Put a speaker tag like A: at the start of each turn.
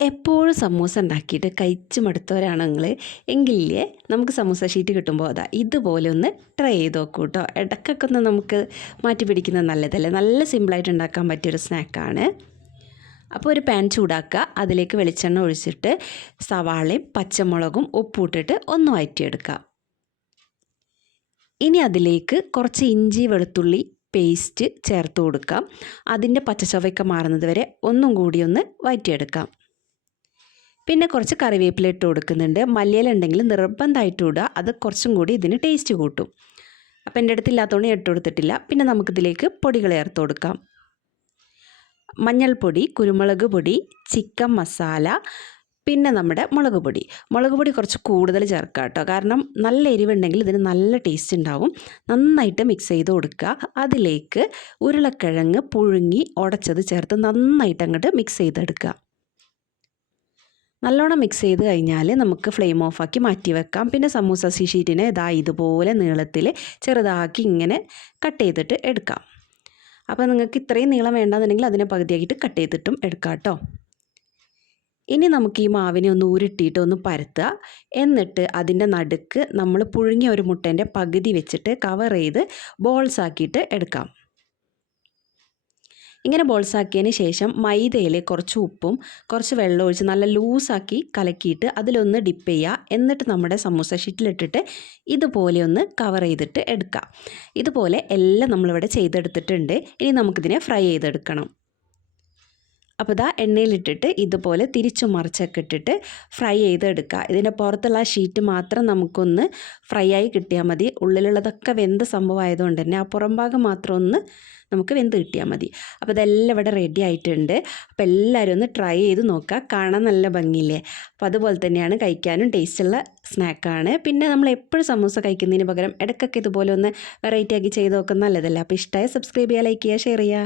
A: എപ്പോഴും സമൂസ ഉണ്ടാക്കിയിട്ട് കഴിച്ച് മടുത്തവരാണ് നിങ്ങൾ എങ്കിലേ നമുക്ക് സമൂസ ഷീറ്റ് കിട്ടുമ്പോൾ അതാ ഇതുപോലെ ഒന്ന് ട്രൈ ചെയ്ത് നോക്കൂ കേട്ടോ ഇടയ്ക്കൊക്കെ ഒന്ന് നമുക്ക് മാറ്റി പിടിക്കുന്നത് നല്ലതല്ലേ? നല്ല സിമ്പിളായിട്ട് ഉണ്ടാക്കാൻ പറ്റിയൊരു സ്നാക്കാണ് അപ്പോൾ ഒരു പാൻ ചൂടാക്കുക. അതിലേക്ക് വെളിച്ചെണ്ണ ഒഴിച്ചിട്ട് സവാളയും പച്ചമുളകും ഉപ്പിട്ടിട്ട് ഒന്ന് വഴറ്റിയെടുക്കുക ഇനി അതിലേക്ക് കുറച്ച് ഇഞ്ചി വെളുത്തുള്ളി പേസ്റ്റ് ചേർത്ത് കൊടുക്കാം. അതിന്റെ പച്ചച്ചവയൊക്കെ മാറുന്നത് വരെ ഒന്നും കൂടി ഒന്ന് വഴറ്റിയെടുക്കാം പിന്നെ കുറച്ച് കറിവേപ്പില ഇട്ട് കൊടുക്കുന്നുണ്ട്. മല്ലിയില ഉണ്ടെങ്കിൽ നിർബന്ധമായിട്ട് ഇടുക. അത് കുറച്ചും കൂടി ഇതിന് ടേസ്റ്റ് കൂട്ടും. അപ്പോൾ എന്റെ അടുത്ത് ഇല്ലാത്തതുകൊണ്ട് ഇട്ട് കൊടുത്തിട്ടില്ല. പിന്നെ നമുക്കിതിലേക്ക് പൊടികൾ ചേർത്ത് കൊടുക്കാം. മഞ്ഞൾപ്പൊടി കുരുമുളക് പൊടി ചിക്കൻ മസാല പിന്നെ നമ്മുടെ മുളക് പൊടി. മുളക് പൊടി കുറച്ച് കൂടുതൽ ചേർക്കുക കേട്ടോ. കാരണം നല്ല എരിവുണ്ടെങ്കിൽ ഇതിന് നല്ല ടേസ്റ്റ് ഉണ്ടാവും. നന്നായിട്ട് മിക്സ് ചെയ്ത് കൊടുക്കുക. അതിലേക്ക് ഉരുളക്കിഴങ്ങ് പുഴുങ്ങി ഉടച്ചത് ചേർത്ത് നന്നായിട്ട് അങ്ങോട്ട് മിക്സ് ചെയ്തെടുക്കുക. നല്ലോണം മിക്സ് ചെയ്ത് കഴിഞ്ഞാൽ നമുക്ക് ഫ്ലെയിം ഓഫാക്കി മാറ്റി വെക്കാം. പിന്നെ സമൂസ സി ഷീറ്റിനെ ഇതാ ഇതുപോലെ നീളത്തിൽ ചെറുതാക്കി ഇങ്ങനെ കട്ട് ചെയ്തിട്ട് എടുക്കാം. അപ്പോൾ നിങ്ങൾക്ക് ഇത്രയും നീളം വേണ്ടെന്നുണ്ടെങ്കിൽ അതിനെ പകുതിയായിട്ട് കട്ട് ചെയ്തിട്ടും എടുക്കാം കേട്ടോ ഇനി നമുക്ക് ഈ മാവിനെ ഒന്ന് ഉരുട്ടിയിട്ട് ഒന്ന് പരത്തുക. എന്നിട്ട് അതിന്റെ നടുക്ക് നമ്മൾ പുഴുങ്ങിയ ഒരു മുട്ടേന്റെ പകുതി വെച്ചിട്ട് കവർ ചെയ്ത് ബോൾസ് ആക്കിയിട്ട് എടുക്കാം. ഇങ്ങനെ ബോൾസ് ആക്കിയതിന് ശേഷം മൈദയിൽ കുറച്ച് ഉപ്പും കുറച്ച് വെള്ളം ഒഴിച്ച് നല്ല ലൂസാക്കി കലക്കിയിട്ട് അതിലൊന്ന് ഡിപ്പ് ചെയ്യുക. എന്നിട്ട് നമ്മുടെ സമൂസ ഷീറ്റിലിട്ടിട്ട് ഇതുപോലെ ഒന്ന് കവർ ചെയ്തിട്ട് എടുക്കുക. ഇതുപോലെ എല്ലാം നമ്മളിവിടെ ചെയ്തെടുത്തിട്ടുണ്ട്. ഇനി നമുക്കിതിനെ ഫ്രൈ ചെയ്തെടുക്കണം. അപ്പോൾ ഇതാ എണ്ണയിലിട്ടിട്ട് ഇതുപോലെ തിരിച്ചു മറിച്ചൊക്കെ ഇട്ടിട്ട് ഫ്രൈ ചെയ്തെടുക്കുക. ഇതിന്റെ പുറത്തുള്ള ഷീറ്റ് മാത്രം നമുക്കൊന്ന് ഫ്രൈ ആയി കിട്ടിയാൽ മതി. ഉള്ളിലുള്ളതൊക്കെ വെന്ത് സംഭവമായതുകൊണ്ട് തന്നെ ആ പുറം ഭാഗം മാത്രം ഒന്ന് നമുക്ക് വെന്ത് കിട്ടിയാൽ മതി. അപ്പോൾ ഇതെല്ലാം ഇവിടെ റെഡി ആയിട്ടുണ്ട്. അപ്പോൾ എല്ലാവരും ഒന്ന് ട്രൈ ചെയ്ത് നോക്കുക. കാണാൻ നല്ല ഭംഗിയില്ലേ? അപ്പോൾ അതുപോലെ തന്നെയാണ് കഴിക്കാനും ടേസ്റ്റുള്ള സ്നാക്കാണ് പിന്നെ നമ്മൾ എപ്പോഴും സമൂസ കഴിക്കുന്നതിന് പകരം ഇടയ്ക്കൊക്കെ ഇതുപോലെ ഒന്ന് വെറൈറ്റി ആക്കി ചെയ്ത് നോക്കുന്ന നല്ലതല്ലേ? അപ്പോൾ ഇഷ്ടമായ സബ്സ്ക്രൈബ് ചെയ്യുക ലൈക്ക് ചെയ്യുക ഷെയർ ചെയ്യുക.